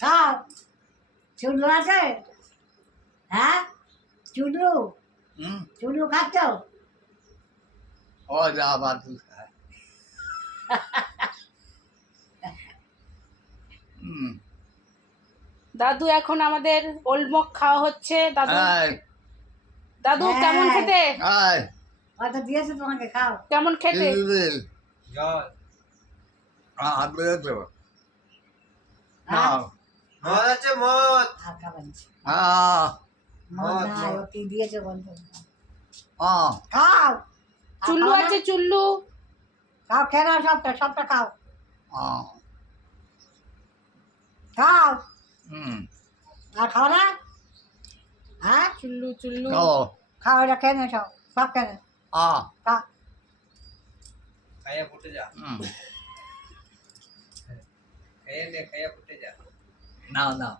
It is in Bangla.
খাও চুলু আছে হ্যাঁ চুলু হুম চুলু খাচ্ছ ও যা বাদ খায় হুম দাদু এখন আমাদের ওলমক খাওয়া হচ্ছে। দাদু আয় দাদু কেমন হ্যাঁ। খেতে? আয় কত দিয়েছে তোমাকে খাও কেমন খেতে? জল হাত বেরোতে হ্যাঁ? মদ আছে মদ আর খাবেন মদ, না মদ। ও কি দিয়েছে বন্ধু হ্যাঁ খাও আর চুল্লু খাও না? আছে চুল্লু। খাও খেয়ে নাও সবটা সবটা খাও হ্যাঁ খাও হুম আর খাও না হ্যাঁ চুল্লু চুল্লু চলো খাও এটা খেয়ে নে সব খেয়ে নে হ্যাঁ খাও খাইয়া ফুটে যা হুম খাইয়া নে খাইয়া ফুটে যা নাও নাও